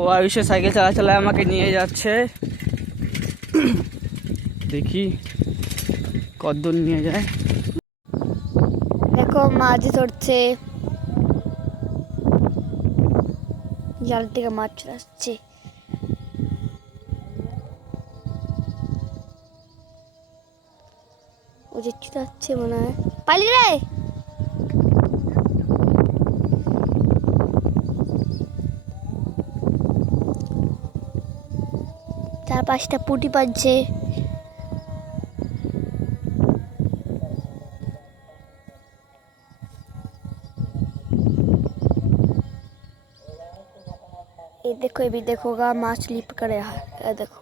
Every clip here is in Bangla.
ও আয়ুষে সাইকেল চালায় আমাকে নিয়ে যাচ্ছে, দেখি কতদূর নিয়ে যায়। দেখো মাছ ধরছে, জাল থেকে মাছ চলে আসছে। ও যে চুটাচ্ছে মনে হয়, পালি রে। চার পাঁচটা পুঁটি পাচ্ছে। ये देखो, ये भी देखोगा माछ लिप करे है, देखो।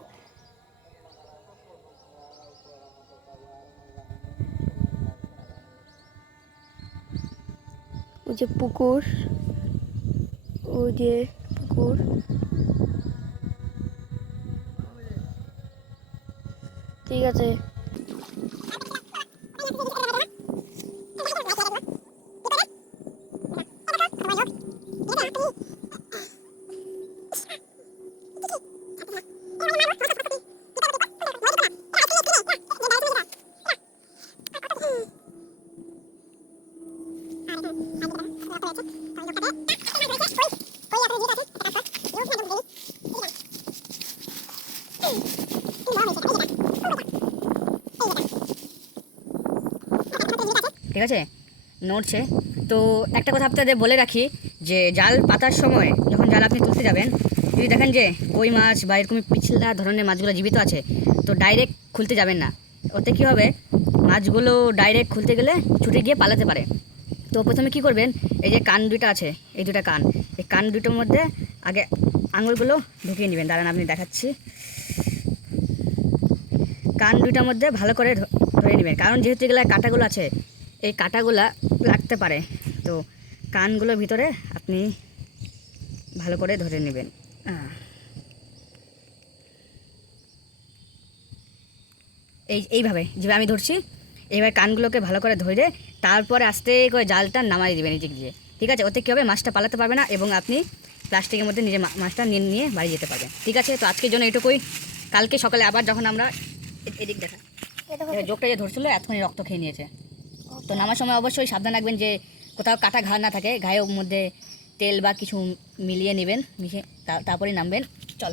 मुझे पुकुर, मुझे पुकुर, ठीक है। ঠিক আছে, নড়ছে। তো একটা কথা আপনাদের বলে রাখি যে জাল পাতার সময় যখন জাল আপনি তুলতে যাবেন, যদি দেখেন যে কই মাছ বা এরকম পিছলা ধরনের মাছগুলো জীবিত আছে, তো ডাইরেক্ট খুলতে যাবেন না। ওতে কী হবে, মাছগুলো ডাইরেক্ট খুলতে গেলে ছুটে গিয়ে পালাতে পারে। তো প্রথমে কি করবেন, এই যে কান দুইটা আছে, এই দুটা কান, এই কান দুটোর মধ্যে আগে আঙুলগুলো ঢুকিয়ে নেবেন। দাঁড়ান আপনি দেখাচ্ছি। কান দুইটার মধ্যে ভালো করে ধরে নেবেন, কারণ যেহেতু এগুলো কাঁটাগুলো আছে, এই কাঁটাগুলা লাগতে পারে। তো কানগুলোর ভিতরে আপনি ভালো করে ধরে নেবেন। এইভাবে যেভাবে আমি ধরছি, এইভাবে কানগুলোকে ভালো করে ধরে তারপরে আস্তে করে জালটা নামাই দেবেন এই দিক দিয়ে। ঠিক আছে, ওতে কী হবে, মাছটা পালাতে পারবে না এবং আপনি প্লাস্টিকের মধ্যে নিজে মাছটা নিয়ে বাড়ি যেতে পারবেন। ঠিক আছে, তো আজকের জন্য এটুকুই। কালকে সকালে আবার যখন আমরা এদিক দেখা যোগটা যে ধরছিল এতক্ষণই রক্ত খেয়ে নিয়েছে। তো নামার সময় অবশ্যই সাবধান রাখবেন যে কোথাও কাটা ঘা না থাকে, গায়ের মধ্যে তেল বা কিছু মিলিয়ে নেবেন, মিশিয়ে তারপরে নামবেন। চল।